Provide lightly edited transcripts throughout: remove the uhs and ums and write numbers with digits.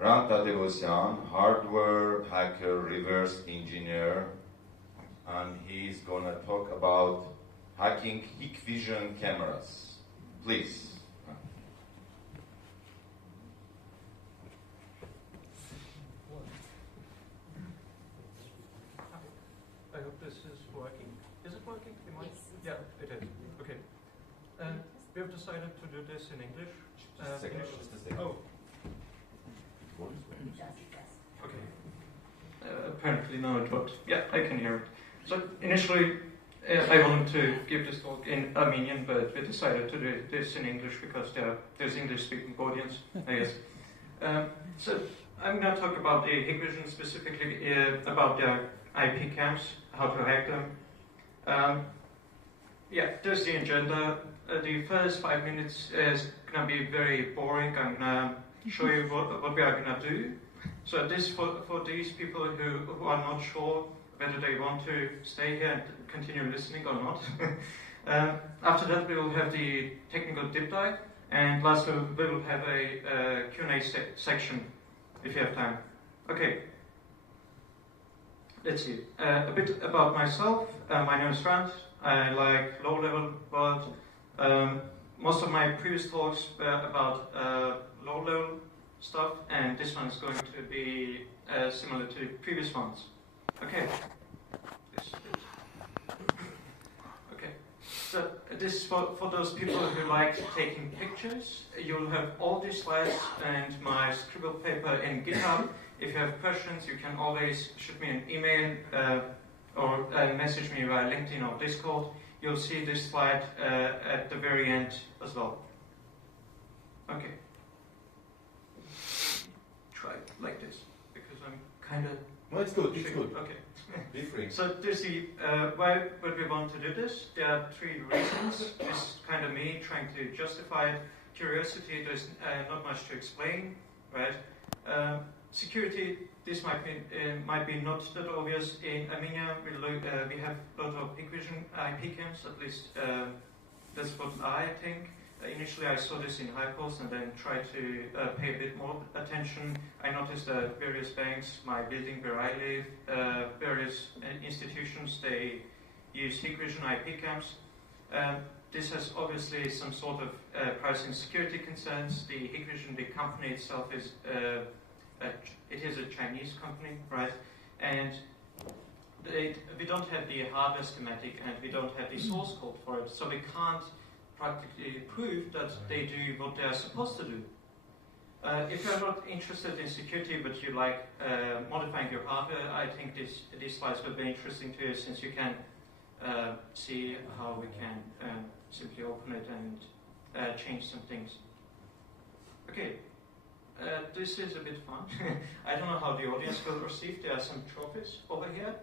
Hrant Tadevosyan, hardware hacker, reverse engineer, and he's gonna talk about hacking HikVision cameras. Please. I hope this is working. Is it working? Yes. Yeah, it is. Okay. We have decided to do this in English. Just a second. Oh. Okay. Apparently now it worked. Yeah, I can hear it. So initially, I wanted to give this talk in Armenian, but we decided to do this in English because there's English-speaking audience, I guess. So I'm going to talk about the HikVision, specifically about the IP cams, how to hack them. Yeah, there's the agenda. The first 5 minutes is going to be very boring. I'm going to show you what we are going to do. So this for these people who are not sure whether they want to stay here and continue listening or not. After that, we will have the technical deep dive, and lastly, we will have a Q&A section if you have time. Okay. Let's see. A bit about myself. My name is Hrant. I like low-level world. Most of my previous talks were about low-level stuff, and this one is going to be similar to the previous ones. Okay. Okay. So this is for those people who like taking pictures. You'll have all these slides and my scribble paper in GitHub. If you have questions, you can always shoot me an email or message me via LinkedIn or Discord. You'll see this slide at the very end as well. Okay. Try it like this, because I'm kind of... No, it's good, it's good. Okay. Be free. So this is why would we want to do this? There are 3 reasons. This is kind of me trying to justify it. Curiosity, there's not much to explain, right? Security, this might be not that obvious. In Armenia, we have a lot of HikVision IP cams, at least that's what I think. Initially, I saw this in HiPost and then tried to pay a bit more attention. I noticed that various banks, my building where I live, various institutions, they use HikVision IP cams. This has obviously some sort of privacy and security concerns. The HikVision, the company itself is it is a Chinese company, right? And we don't have the hardware schematic and we don't have the source code for it, so we can't practically prove that they do what they are supposed to do. If you're not interested in security but you like modifying your hardware, I think these slides will be interesting to you, since you can see how we can simply open it and change some things. Okay. This is a bit fun. I don't know how the audience will receive. There are some trophies over here.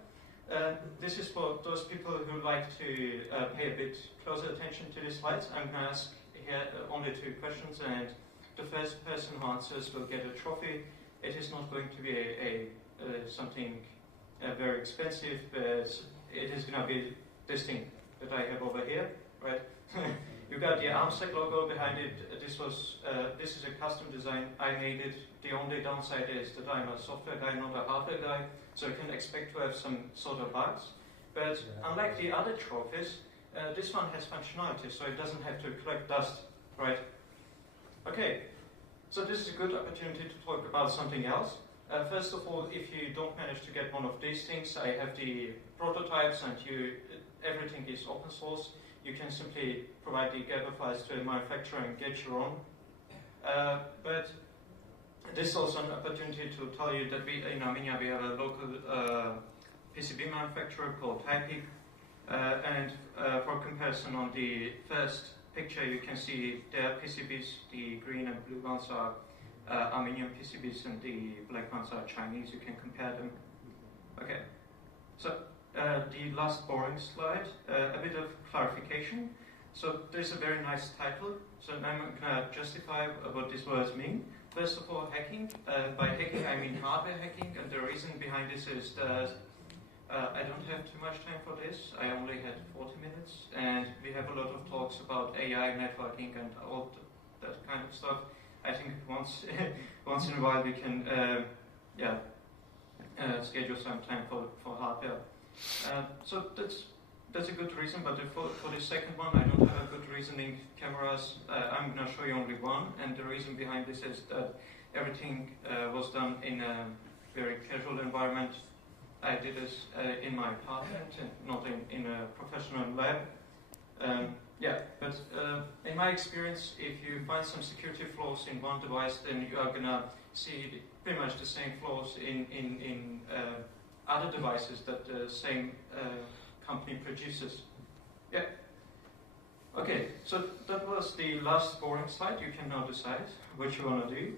This is for those people who like to pay a bit closer attention to the slides. I'm going to ask here only 2 questions, and the first person who answers will get a trophy. It is not going to be something very expensive, but it is going to be this thing that I have over here, right? You got the ArmSec logo behind it. This is a custom design. I made it. The only downside is that I'm a software guy, not a hardware guy, so you can expect to have some sort of bugs. But unlike the other trophies, this one has functionality, so it doesn't have to collect dust, right? Okay, so this is a good opportunity to talk about something else. First of all, if you don't manage to get one of these things, I have the prototypes, and everything is open source. You can simply provide the Gerber files to a manufacturer and get your own. But this is also an opportunity to tell you that in Armenia we have a local PCB manufacturer called HikVision. And for comparison, on the first picture you can see their PCBs. The green and blue ones are Armenian PCBs and the black ones are Chinese. You can compare them. Okay, so the last boring slide, a bit of clarification. So there's a very nice title, so now I'm going to justify what these words mean. First of all, hacking. By hacking I mean hardware hacking, and the reason behind this is that I don't have too much time for this. I only had 40 minutes, and we have a lot of talks about AI, networking, and all that kind of stuff. I think once once in a while we can schedule some time for hardware. So that's a good reason, but for the second one, I don't have a good reasoning. Cameras, I'm going to show you only one, and the reason behind this is that everything was done in a very casual environment. I did this in my apartment and not in a professional lab. But in my experience, if you find some security flaws in one device, then you are going to see pretty much the same flaws in other devices that the same company produces. Yeah. Okay, so that was the last boring slide. You can now decide what you want to do.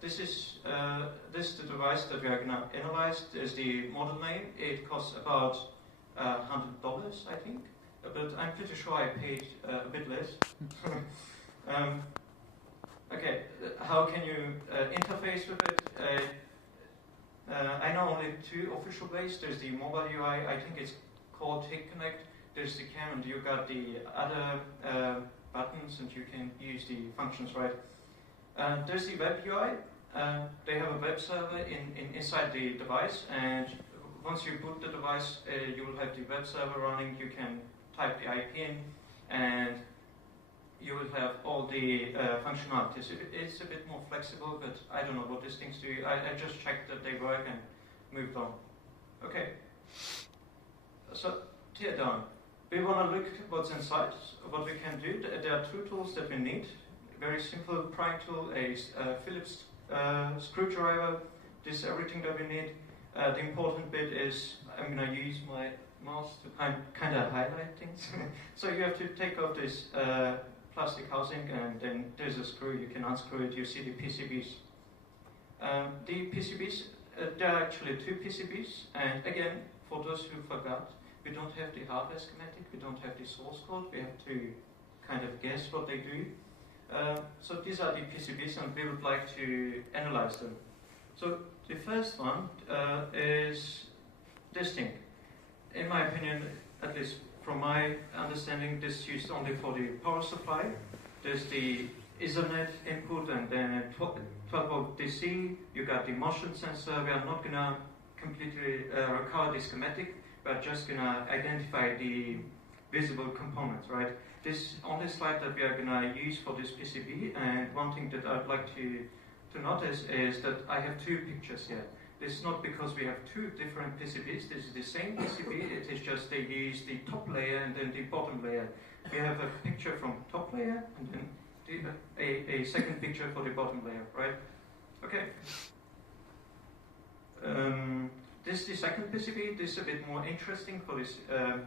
This is the device that we are going to analyze. There's the model name. It costs about $100, I think. But I'm pretty sure I paid a bit less. Okay, how can you interface with it? I know only two official ways. There's the mobile UI, I think it's called HikConnect. There's the cam, and you got the other buttons, and you can use the functions, right? There's the web UI. They have a web server inside the device, and once you boot the device, you will have the web server running. You can type the IP in, and you will have all the functionalities. It's a bit more flexible, but I don't know what these things do. I just checked that they work and moved on. Okay. So, tear down. We want to look at what's inside, what we can do. There are two tools that we need. Very simple prying tool, a Phillips screwdriver. This is everything that we need. The important bit is I'm going to use my mouse to kind of highlight things. So you have to take off this plastic housing, and then there's a screw. You can unscrew it. You see the PCBs. The PCBs, there are actually two PCBs. And again, for those who forgot, we don't have the hardware schematic. We don't have the source code. We have to kind of guess what they do. So these are the PCBs, and we would like to analyze them. So the first one is this thing. In my opinion, at least from my understanding, this is used only for the power supply. There's the Ethernet input, and then 12-volt DC. You got the motion sensor. We are not going to completely recover the schematic. We're just going to identify the visible components, right? This on this slide that we are going to use for this PCB, and one thing that I'd like to notice is that I have two pictures here. This is not because we have two different PCBs. This is the same PCB. It is just they use the top layer and then the bottom layer. We have a picture from top layer and then a second picture for the bottom layer, right? Okay. This is the second PCB. This is a bit more interesting for this. For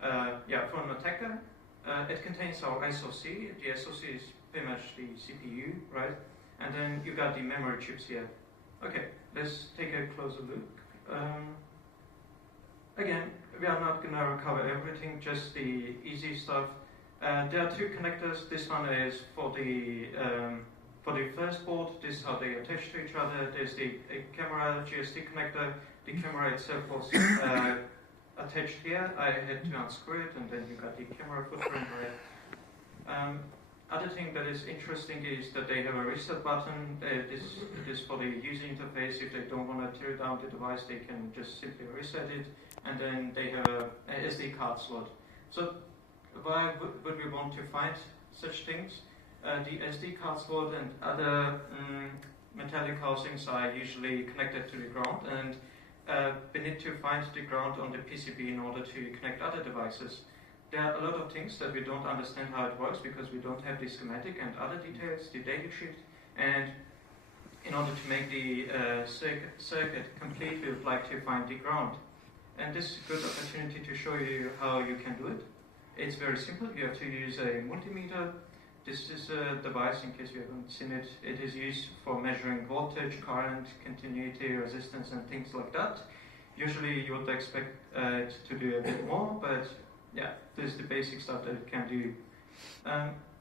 an attacker. It contains our SoC. The SoC is pretty much the CPU, right? And then you got the memory chips here. Okay, let's take a closer look. Again, we are not going to recover everything, just the easy stuff. There are two connectors. This one is for the first board. This is how they attach to each other. There's the camera GSD connector. The camera itself was attached here. I had to unscrew it, and then you got the camera footprint, right? Other thing that is interesting is that they have a reset button. This is for the user interface. If they don't want to tear down the device, they can just simply reset it. And then they have a SD card slot. So why would we want to find such things? The SD card slot and other metallic housings are usually connected to the ground, and we need to find the ground on the PCB in order to connect other devices. There are a lot of things that we don't understand how it works because we don't have the schematic and other details, the data sheet, and in order to make the circuit complete, we would like to find the ground. And this is a good opportunity to show you how you can do it. It's very simple. You have to use a multimeter. This is a device, in case you haven't seen it. It is used for measuring voltage, current, continuity, resistance, and things like that. Usually you would expect it to do a bit more, but yeah, this is the basic stuff that it can do.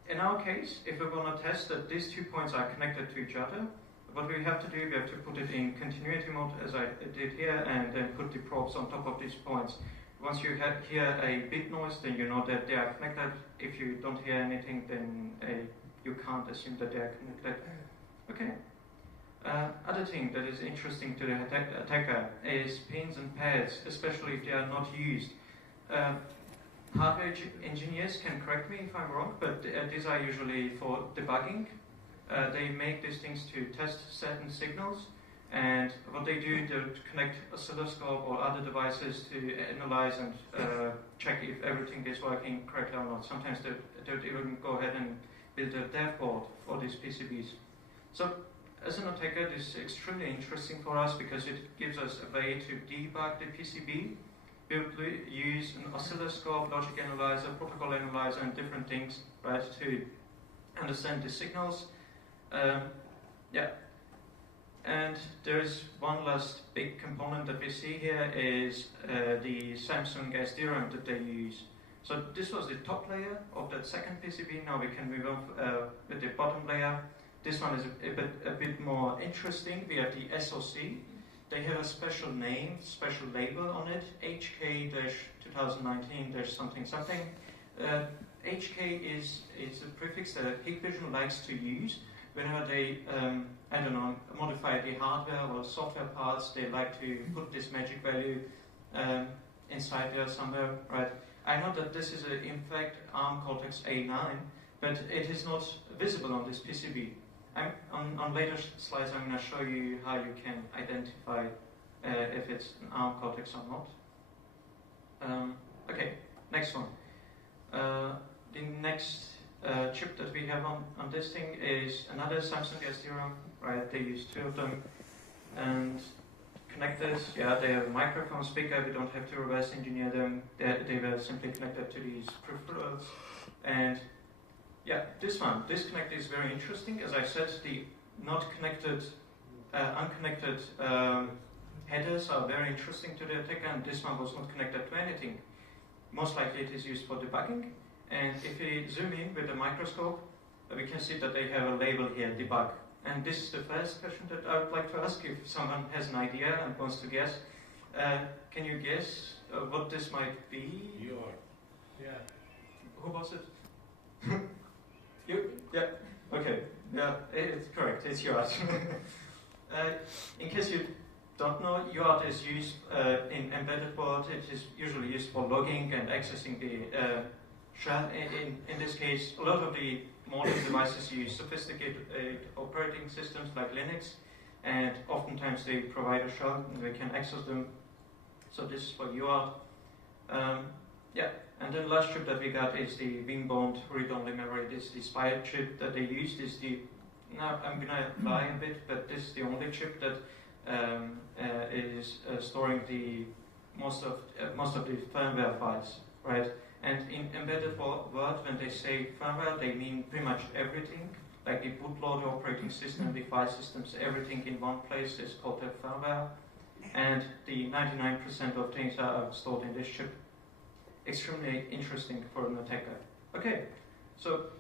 In our case, if we want to test that these 2 points are connected to each other, what we have to do, we have to put it in continuity mode, as I did here, and then put the probes on top of these points. Once you hear a bit noise, then you know that they are connected. If you don't hear anything, then a you can't assume that they are connected. Okay. Other thing that is interesting to the attacker is pins and pads, especially if they are not used. Hardware engineers can correct me if I'm wrong, but these are usually for debugging. They make these things to test certain signals, and what they do, they connect oscilloscope or other devices to analyze and check if everything is working correctly or not. Sometimes they even go ahead and build a dev board for these PCBs. So as an attacker, this is extremely interesting for us because it gives us a way to debug the PCB. We will use an oscilloscope, logic analyzer, protocol analyzer, and different things, right, to understand the signals. And there is one last big component that we see here is the Samsung SDRAM that they use. So this was the top layer of that second PCB. Now we can move on with the bottom layer. This one is a bit more interesting. We have the SoC. They have a special name, special label on it, HK-2019-something something. HK is a prefix that HikVision likes to use whenever they, modify the hardware or software parts. They like to put this magic value inside there somewhere, right? I know that this is in fact ARM Cortex A9, but it is not visible on this PCB. On later slides, I'm going to show you how you can identify if it's an ARM Cortex or not. Okay, next one. The next chip that we have on this thing is another Samsung SDRAM, right? They use two of them. And connectors, yeah, they have a microphone speaker. We don't have to reverse engineer them. They were simply connected to these peripherals. And yeah, this connector is very interesting. As I said, the not connected, unconnected headers are very interesting to the attacker, and this one was not connected to anything. Most likely it is used for debugging. And if we zoom in with the microscope, we can see that they have a label here, debug. And this is the first question that I would like to ask if someone has an idea and wants to guess. Can you guess what this might be? You are. Yeah. Who was it? You? Yeah. Okay. Yeah, it's correct. It's yours. In case you don't know, UART is used in embedded world. It is usually used for logging and accessing the shell. In this case, a lot of the modern devices use sophisticated operating systems like Linux, and oftentimes they provide a shell and we can access them. So this is for UART. And then the last chip that we got is the Wing-bound read-only memory. This is the SPI chip that they used. Now I'm gonna lie a bit, but this is the only chip that is storing the most of the firmware files, right? And in embedded world, when they say firmware, they mean pretty much everything, like the bootloader, operating system, the file systems, everything in one place is called a firmware. And the 99% of things are stored in this chip. Extremely interesting for an attacker. Okay, so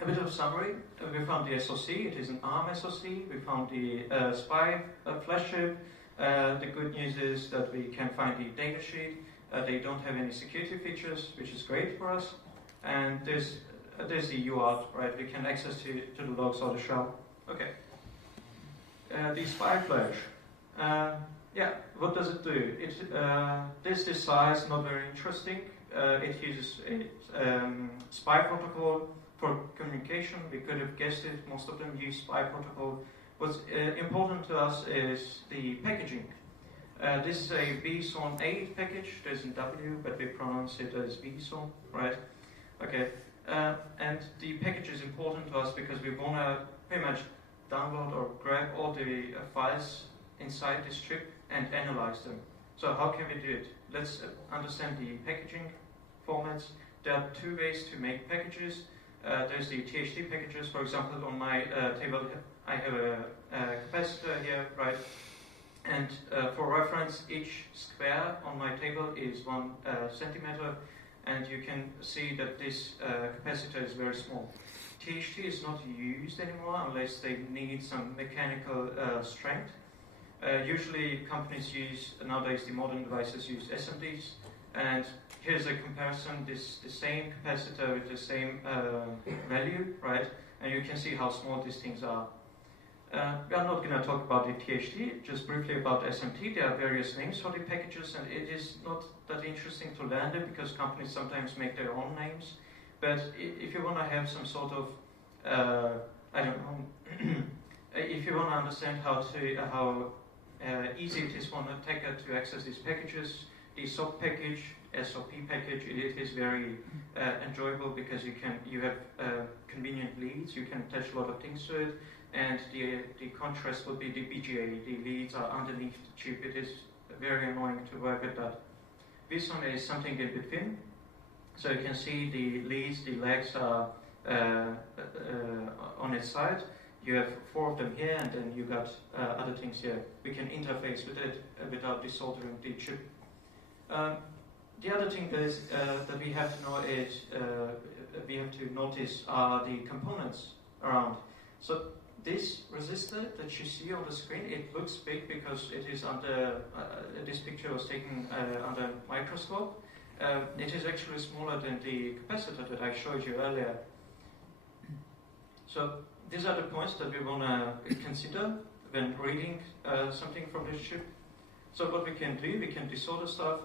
a bit of summary. We found the SoC, it is an ARM SoC. We found the SPI flash chip. The good news is that we can find the datasheet. They don't have any security features, which is great for us. And there's the UART, right? We can access to the logs or the shell. Okay. The SPI flash. What does it do? This size, not very interesting. It uses a SPI protocol for communication. We could have guessed it. Most of them use SPI protocol. What's important to us is the packaging. This is a VSON 8 package. There's a W, but we pronounce it as VSON, right? Okay. And the package is important to us because we want to pretty much download or grab all the files inside this chip and analyze them. So how can we do it? Let's understand the packaging formats. There are two ways to make packages. There's the THT packages. For example, on my table, I have a capacitor here, right? And for reference, each square on my table is 1 centimeter, and you can see that this capacitor is very small. THT is not used anymore unless they need some mechanical strength. Usually companies nowadays the modern devices use SMDs, and here's a comparison, the same capacitor with the same value, right? And you can see how small these things are. We are not going to talk about the THT, just briefly about SMT. There are various names for the packages, and it is not that interesting to learn them because companies sometimes make their own names. But if you want to have some sort of, I don't know, if you want to understand how easy it is for an attacker to access these packages, the SOP package, SOP package, it is very enjoyable because you have convenient leads, you can attach a lot of things to it, and the contrast would be the BGA, the leads are underneath the chip. It is very annoying to work with that. This one is something in between, so you can see the leads, the legs are on its side. You have 4 of them here, and then you got other things here. We can interface with it without desoldering the chip. The other thing that we have to know is we have to notice are the components around. So this resistor that you see on the screen, it looks big because it is under. This picture was taken under microscope. It is actually smaller than the capacitor that I showed you earlier. So these are the points that we want to consider when reading something from this chip. So what we can do, we can desolder stuff.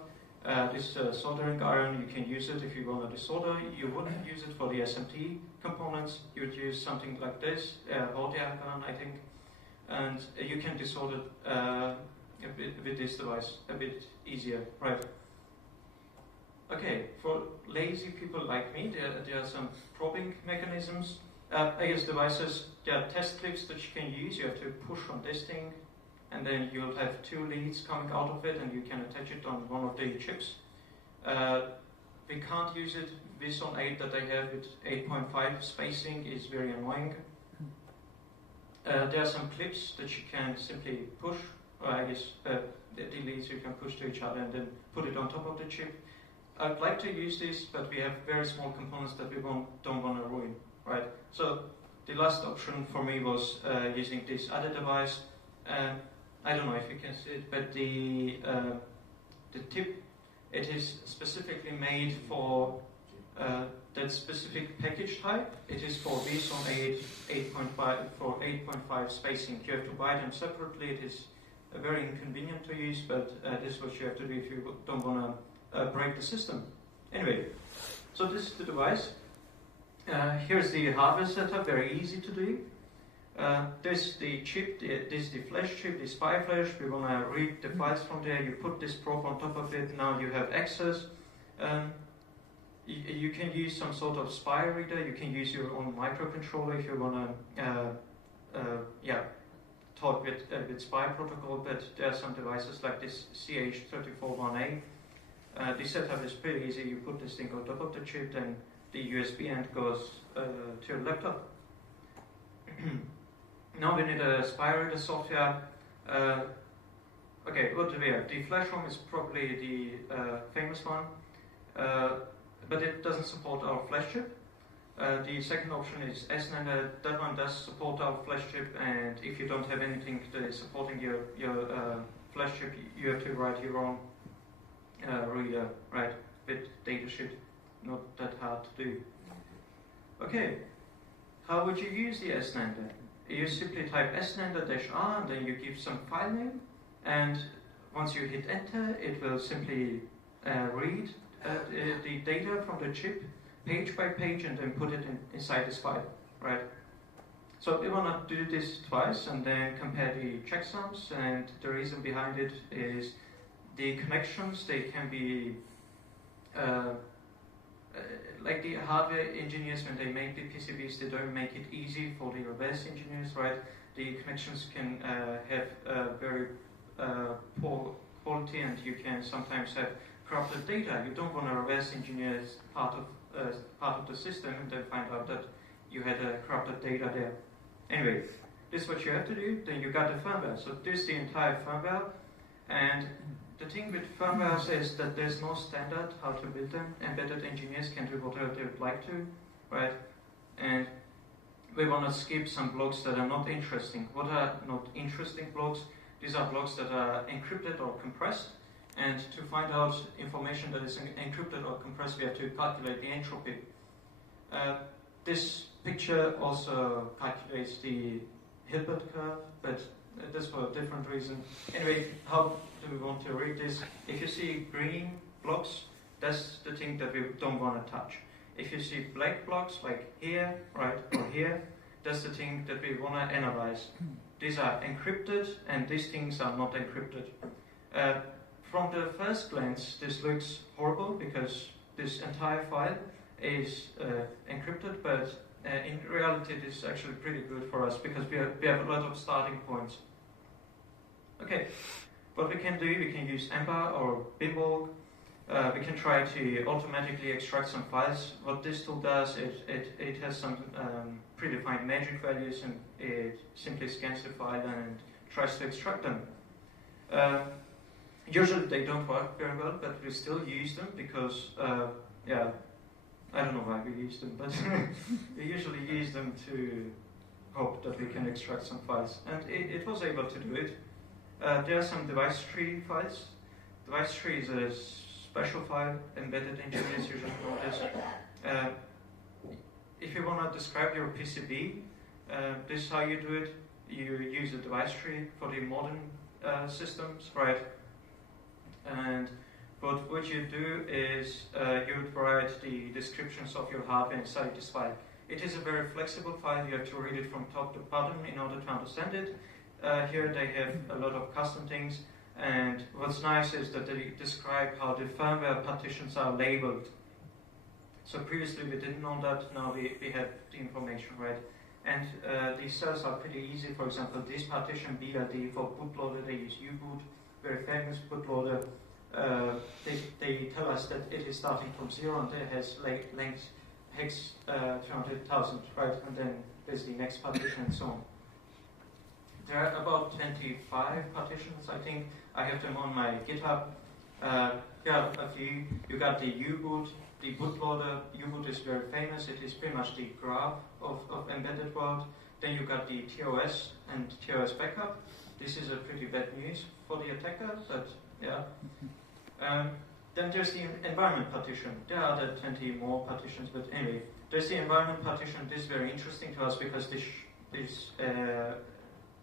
This soldering iron, you can use it if you want to desolder. You wouldn't use it for the SMT components. You would use something like this, Rotdiagon, I think. And you can desolder with this device a bit easier, right? Okay, for lazy people like me, there are some probing mechanisms. I guess devices, there are test clips that you can use. You have to push on this thing, and then you'll have 2 leads coming out of it, and you can attach it on one of the chips. We can't use it. This on 8 that I have with 8.5 spacing is very annoying. There are some clips that you can simply push, or I guess the leads you can push to each other and then put it on top of the chip. I'd like to use this, but we have very small components that we don't want to ruin, right? So the last option for me was using this other device. I don't know if you can see it, but the tip, it is specifically made for that specific package type. It is for this on 8.5 for 8.5 spacing. You have to buy them separately. It is very inconvenient to use, but this is what you have to do if you don't want to break the system. Anyway, so this is the device. Here's the hardware setup, very easy to do. This is the chip, this is the flash chip, the spy flash. We want to read the files from there. You put this probe on top of it. Now you have access. You can use some sort of spy reader. You can use your own microcontroller if you want to talk with spy protocol. But there are some devices like this CH341A. The setup is pretty easy. You put this thing on top of the chip, then the USB end goes to your laptop. Now we need a spy reader software. Okay, what do we have? The flash ROM is probably the famous one, but it doesn't support our flash chip. The second option is SNAND. That one does support our flash chip, and if you don't have anything that is supporting your flash chip, you have to write your own reader, right, with datasheet. Not that hard to do. Okay, how would you use the SNAND? You simply type SNAND-R, and then you give some file name, and once you hit enter, it will simply read the data from the chip page by page and then put it inside this file, right? So we want to do this twice and then compare the checksums, and the reason behind it is the connections, they can be like the hardware engineers, when they make the PCBs, they don't make it easy for the reverse engineers, right? The connections can have very poor quality, and you can sometimes have corrupted data. You don't want to reverse engineer part of the system and then find out that you had corrupted data there. Anyway, this is what you have to do. Then you got the firmware. So this is the entire firmware, and the thing with firmwares is that there's no standard how to build them. Embedded engineers can do whatever they would like to, right? And we want to skip some blocks that are not interesting. What are not interesting blocks? These are blocks that are encrypted or compressed. And to find out information that is encrypted or compressed, we have to calculate the entropy. this picture also calculates the Hilbert curve, but this for a different reason. Anyway, how do we want to read this? If you see green blocks, that's the thing that we don't want to touch. If you see black blocks, like here, right, or here, that's the thing that we want to analyze. These are encrypted, and these things are not encrypted. From the first glance, this looks horrible because this entire file is encrypted, but in reality, this is actually pretty good for us because we have a lot of starting points. Okay, what we can do, we can use Ember or Bimborg. We can try to automatically extract some files. What this tool does, it has some predefined magic values, and it simply scans the file and tries to extract them. Usually they don't work very well, but we still use them because, yeah, I don't know why we use them, but we usually use them to hope that we can extract some files. And it was able to do it. There are some device tree files. Device tree is a special file. Embedded engineers usually know this. If you want to describe your PCB, this is how you do it. You use a device tree for the modern systems, right? But what you do is you write the descriptions of your hardware inside this file. It is a very flexible file. You have to read it from top to bottom in order to understand it. Here they have a lot of custom things, and what's nice is that they describe how the firmware partitions are labeled. So previously we didn't know that, now we have the information, right? And these cells are pretty easy. For example, this partition BLD for bootloader, they use U-boot, very famous bootloader. They tell us that it is starting from 0 and it has length hex 300,000, right? And then there's the next partition and so on. There are about 25 partitions, I think. I have them on my GitHub. Yeah, a few. You got the U-boot, the bootloader. U-boot is very famous. It is pretty much the graph of embedded world. Then you got the TOS and TOS backup. This is a pretty bad news for the attacker, but yeah. Then there's the environment partition. There are other 20 more partitions, but anyway, there's the environment partition. This is very interesting to us because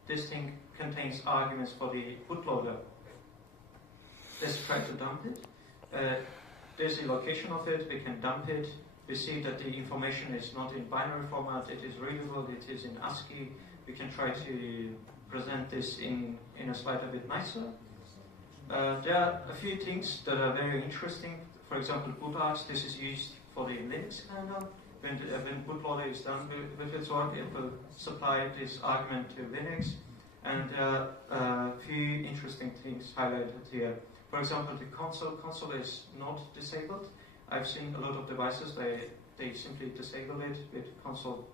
this thing contains arguments for the bootloader. Let's try to dump it. There's the location of it. We can dump it. We see that the information is not in binary format. It is readable. It is in ASCII. We can try to present this in a slightly bit nicer. There are a few things that are very interesting. For example, bootargs. This is used for the Linux kernel. When bootloader is done with its work, it will supply this argument to Linux. And a few interesting things highlighted here. For example, the console is not disabled. I've seen a lot of devices, they simply disable it with console,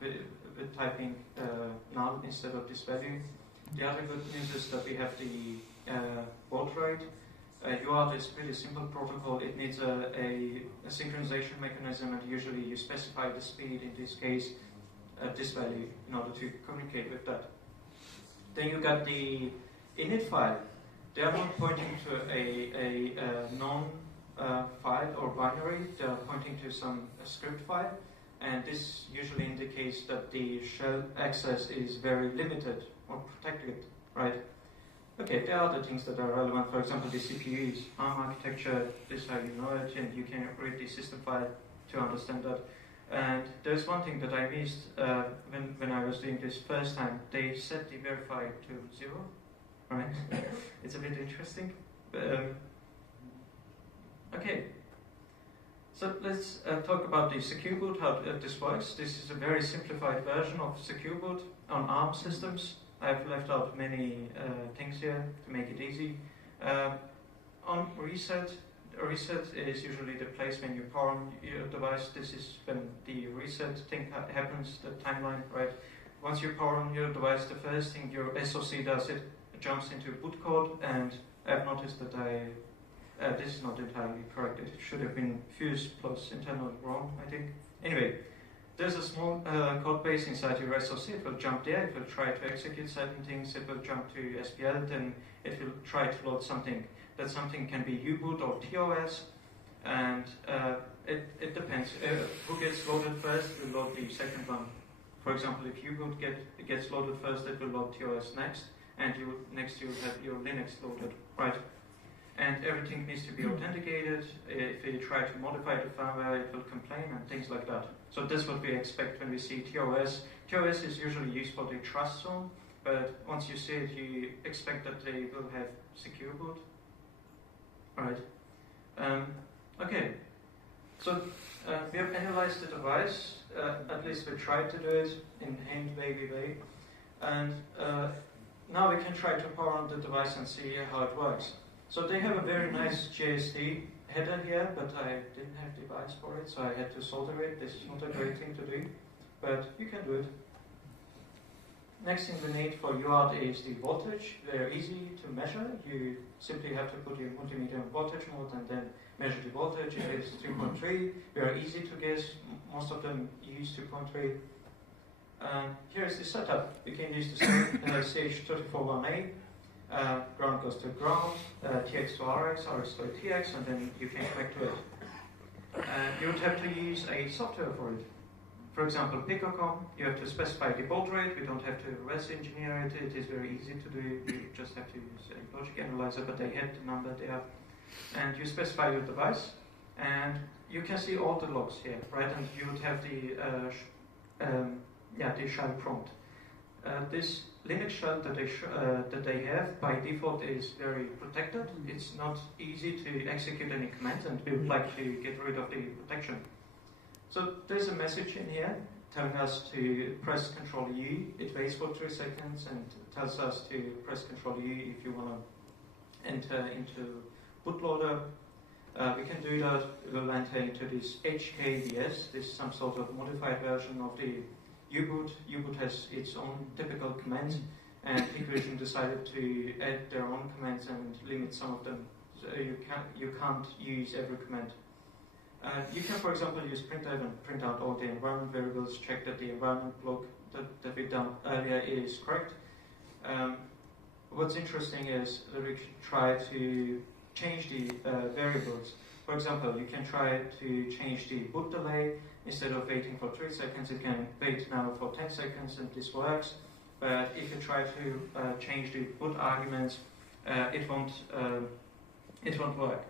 with typing null instead of this value. The other good news is that we have the baud rate. UART is a pretty simple protocol. It needs a synchronization mechanism, and usually you specify the speed, in this case, at this value, in order to communicate with that. Then you got the init file. They are not pointing to a non-file or binary. They are pointing to some script file, and this usually indicates that the shell access is very limited or protected, right? Okay, there are other things that are relevant. For example, the CPU is ARM architecture. This is how you know it, and you can read the system file to understand that. And there's one thing that I missed when I was doing this first time. They set the verify to 0, right? It's a bit interesting. Okay, so let's talk about the secure boot, how this works. This is a very simplified version of secure boot on ARM systems. I've left out many things here to make it easy. On reset, a reset is usually the place when you power on your device. This is when the reset thing happens, the timeline, right? Once you power on your device, the first thing your SoC does, it jumps into boot code, and I've noticed that this is not entirely correct. It should have been fuse plus internal ROM, I think. Anyway, there's a small code base inside your SoC. It will jump there, it will try to execute certain things, it will jump to SPL, then it will try to load something. That something can be U-boot or TOS. and it depends. Who gets loaded first will load the second one. For example, if U-boot gets loaded first, it will load TOS next, and next you'll have your Linux loaded, right? And everything needs to be authenticated. If you try to modify the firmware, it will complain and things like that. So this is what we expect when we see TOS. TOS is usually used for the trust zone, but once you see it, you expect that they will have secure boot. Right. Okay. So we have analyzed the device. At least we tried to do it in hand-wavy way. And now we can try to power on the device and see how it works. So they have a very nice JSD header here, but I didn't have device for it, so I had to solder it. This is not a great thing to do, but you can do it. Next thing we need for UART is the voltage. Very easy to measure. You simply have to put your multimeter in voltage mode and then measure the voltage. It is 3.3. Very easy to guess. Most of them use 2.3. Here is the setup. You can use the same CH341A. Ground goes to ground, TX to RX, RX to TX, and then you can connect to it. You would have to use a software for it. For example, Picocom, you have to specify the baud rate. We don't have to reverse engineer it. It is very easy to do. You just have to use a logic analyzer, but they had the number there. And you specify your device, and you can see all the logs here, right? And you would have the shell prompt. This Linux shell that they have by default is very protected. It's not easy to execute any commands, and we would like to get rid of the protection. So there's a message in here telling us to press Ctrl U. It waits for 3 seconds and tells us to press Ctrl U if you want to enter into bootloader. We can do that. We'll enter into this HKVS. This is some sort of modified version of the U-boot. U-boot has its own typical commands, and HikVision decided to add their own commands and limit some of them. So you can't use every command. You can, for example, use printf and print out all the environment variables, check that the environment block that we've done earlier is correct. What's interesting is that we can try to change the variables. For example, you can try to change the boot delay. Instead of waiting for 3 seconds, you can wait now for 10 seconds, and this works. But if you try to change the boot arguments, it won't work.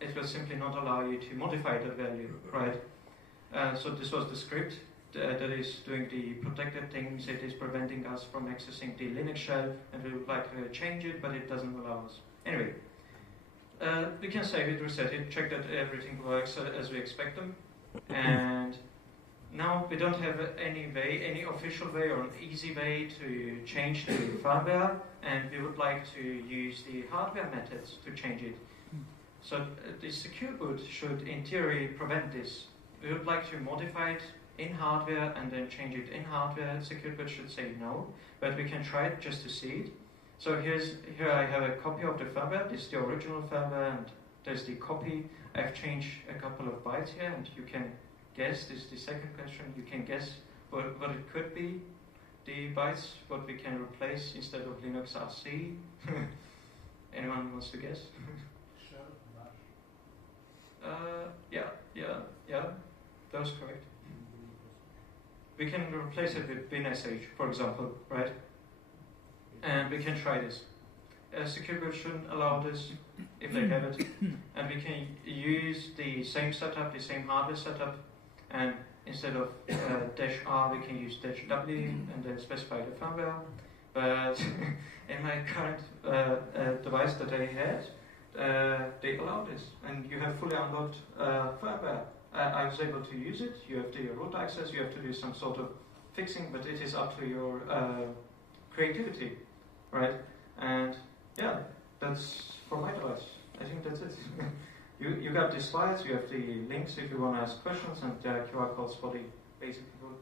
It will simply not allow you to modify the value, right? So this was the script that is doing the protected things. It is preventing us from accessing the Linux shell, and we would like to change it, but it doesn't allow us. Anyway, we can save it, reset it, check that everything works as we expect them. And now we don't have any official way or an easy way to change the firmware, and we would like to use the hardware methods to change it. So the secure boot should, in theory, prevent this. We would like to modify it in hardware and then change it in hardware. Secure boot should say no, but we can try it just to see it. So here I have a copy of the firmware. This is the original firmware, and there's the copy. I've changed a couple of bytes here, and you can guess. This is the second question. You can guess what it could be. The bytes, what we can replace instead of Linux RC. Anyone wants to guess? Yeah, that's correct. We can replace it with binsh, for example, right? And we can try this. Secure boot shouldn't allow this if they have it. And we can use the same setup, the same hardware setup, and instead of -R, we can use -W and then specify the firmware. But in my current device that I had, they allow this, and you have fully unlocked firmware. I was able to use it. You have the root access. You have to do some sort of fixing, but it is up to your creativity, right? And yeah, that's for my device. I think that's it. You got the slides. You have the links if you want to ask questions, and QR codes for the basic people.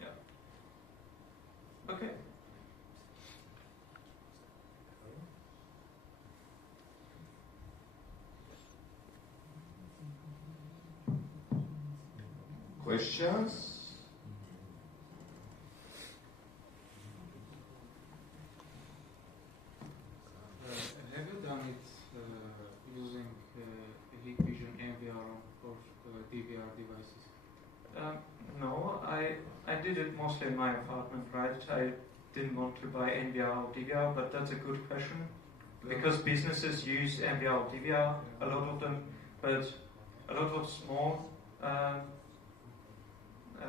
Yeah. Okay. Questions? Have you done it using HikVision mostly in my apartment, right? I didn't want to buy NVR or DVR, but that's a good question. Because businesses use NVR or DVR, a lot of them, but a lot of small,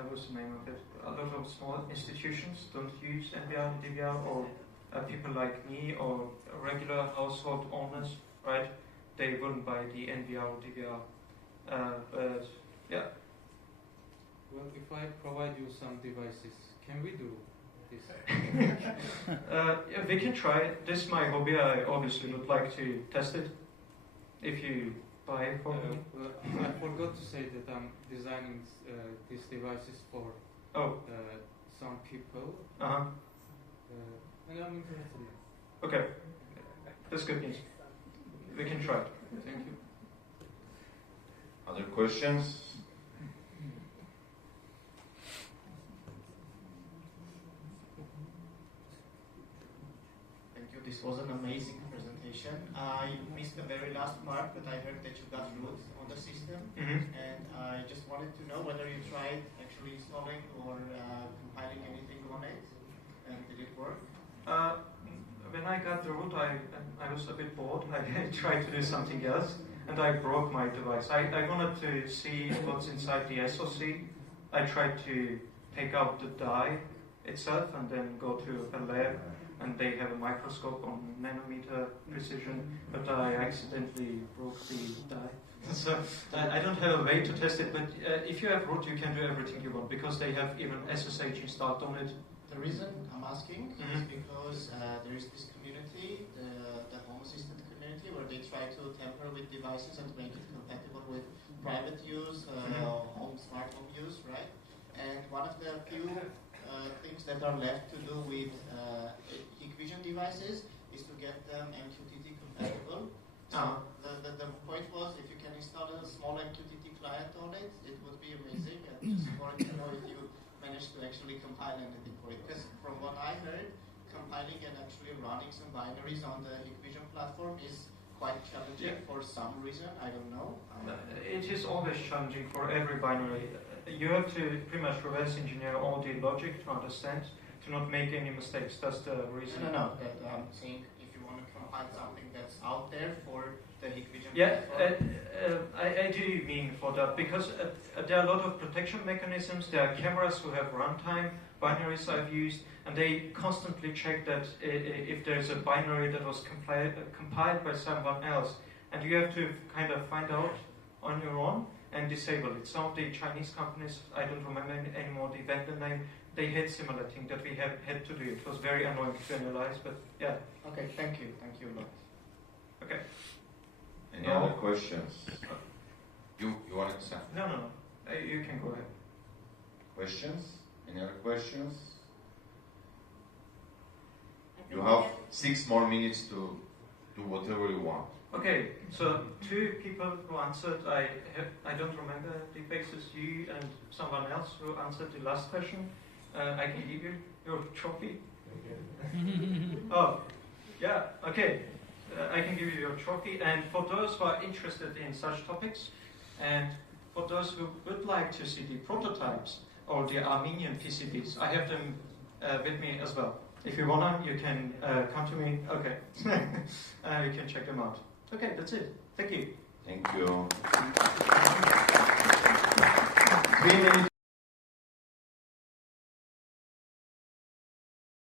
what's the name of it? A lot of small institutions don't use NVR and DVR, or people like me or regular household owners, right? They wouldn't buy the NVR or DVR. But yeah. Well, if I provide you some devices, can we do this? Yeah, we can try it. This is my hobby. I obviously would like to test it. If you buy it for me. Well, I forgot to say that I'm designing these devices for some people. Uh-huh. And I'm interested in it. Okay. That's good news. We can try it. Thank you. Other questions? Thank you. This was an amazing presentation. I missed the very last part, but I heard that you got root on the system, and I just wanted to know whether you tried actually installing or compiling anything on it, and did it work? When I got the root, I was a bit bored. I tried to do something else, and I broke my device. I wanted to see what's inside the SoC. I tried to take out the die itself and then go to a lab, and they have a microscope on nanometer precision, but I accidentally broke the die. So I don't have a way to test it, but if you have root, you can do everything you want, because they have even SSH installed on it. The reason I'm asking is because there is this community, the Home Assistant community, where they try to tamper with devices and make it compatible with private use, smart home use, right? And one of the few things that are left to do with HikVision devices is to get them MQTT compatible. So the point was, if you can install a small MQTT client on it, it would be amazing. And just wanted to know if you managed to actually compile anything for it. Because from what I heard, compiling and actually running some binaries on the HikVision platform is quite challenging for some reason. I don't know. It is always challenging for every binary. You have to pretty much reverse engineer all the logic to understand, to not make any mistakes. That's the reason. No. I'm saying if you want to compile something that's out there for the HikVision platform. I do mean for that, because there are a lot of protection mechanisms. There are cameras who have runtime binaries I've used, and they constantly check that if there's a binary that was compiled by someone else, and you have to kind of find out on your own and disable it. Some of the Chinese companies, I don't remember anymore the vendor name, they had similar thing that we had to do. It was very annoying to analyze, but yeah. Okay, thank you a lot. Okay. Any other questions? You wanted to say? No. You can go ahead. Questions? Any other questions? You have 6 more minutes to do whatever you want. Okay, so 2 people who answered, I don't remember the faces, you and someone else who answered the last question. I can give you your trophy. Oh, yeah, okay. I can give you your trophy, and for those who are interested in such topics, and for those who would like to see the prototypes or the Armenian PCBs, I have them with me as well. If you want them, you can come to me. Okay, you can check them out. Okay, that's it. Thank you. Thank you. 3 minutes.